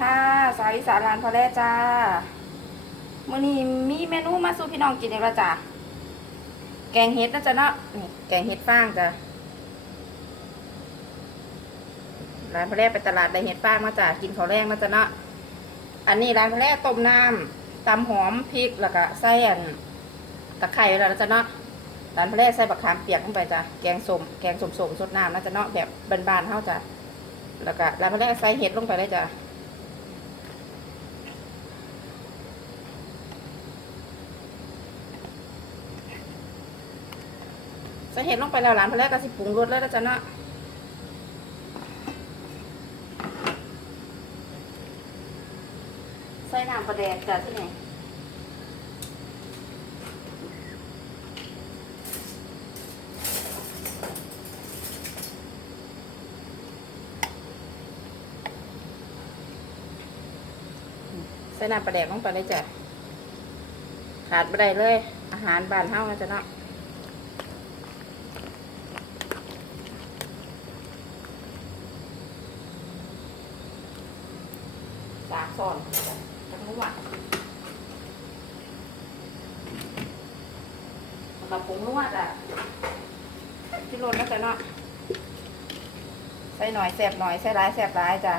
ค่ะสาวอีสานร้านพอแร่จ้ามื้อนี้มีเมนูมาสู่พี่น้องกินอีกแล้วจ้ะแกงเห็ดนะจ๊ะเนาะนี่แกงเห็ดฟางจ้ะร้านพอแร่ไปตลาดได้เห็ดฟางมาจ้ะกินข้าวแรงมาจ้ะเนาะอันนี้ร้านพอแร่ต้มน้ำตำหอมพริกแล้วก็ใส่อันตะไคร้แล้วจ๊ะเนาะร้านพอแร่ใส่บักขามเปียกลงไปจ้ะแกงส้มแกงสม้มสดน้ำนะจ๊ะเนาะแบบบานๆเท่าจ้ะแล้วก็ร้านพอแร่ใส่เห็ดลงไปเลยจ้ะ จะเห็นลงไปแล้วหลานพอแรกก็สิปรุงรสแล้วนะจ๊ะเนาะใส่น้ำปลาแดกจ้ะที่ไหนใส่น้ำปลาแดกลงไปเลยจ้ะ ขาดไปได้เลย อาหารบ้านเฮานะจ๊ะเนาะ สากซ่อนจังหวะกับผงนวดอะที่รนนะจ๊ะเนาะใส่หน่อยแสบหน่อยใส่ร้ายแสบร้ายจ้ะ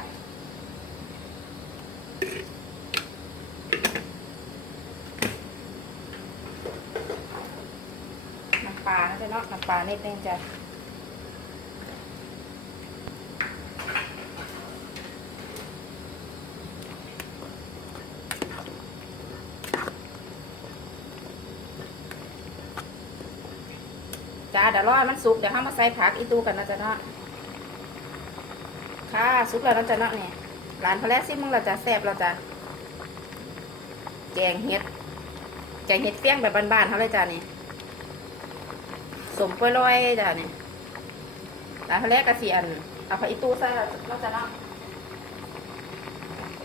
น้ำปลานะจ๊ะเนาะน้ำปลานิดนึงจ้ะ จ้าเดี๋ยวรอมันสุกเดี๋ยวห้ามาใส่ผักอีตูกันนะจ๊ะเนาะค่ะสุกแล้วนะจ๊ะเนาะนี่ร้านพะแลซิมึงเราจะแซ่บเราจะแกงเห็ดแกงเห็ดเฟี้ยงแบบบ้านๆเขาเลยจ้ะนี่สมปลอยๆจ้ะนี่ร้านพะแลกระเสียนเอาผักอีตูใส่เราเราจะเนาะ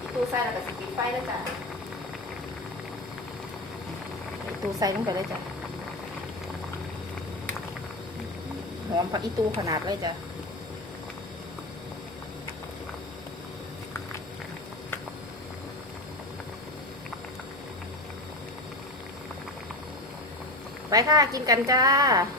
อีตูใส่แล้วก็สิปิดไฟแล้วจ้ะอีตูใส่ลงไปเลยจ้ะ หอมผักอีตูขนาดเลยจ้ะไปค่ะ กินกันจ้า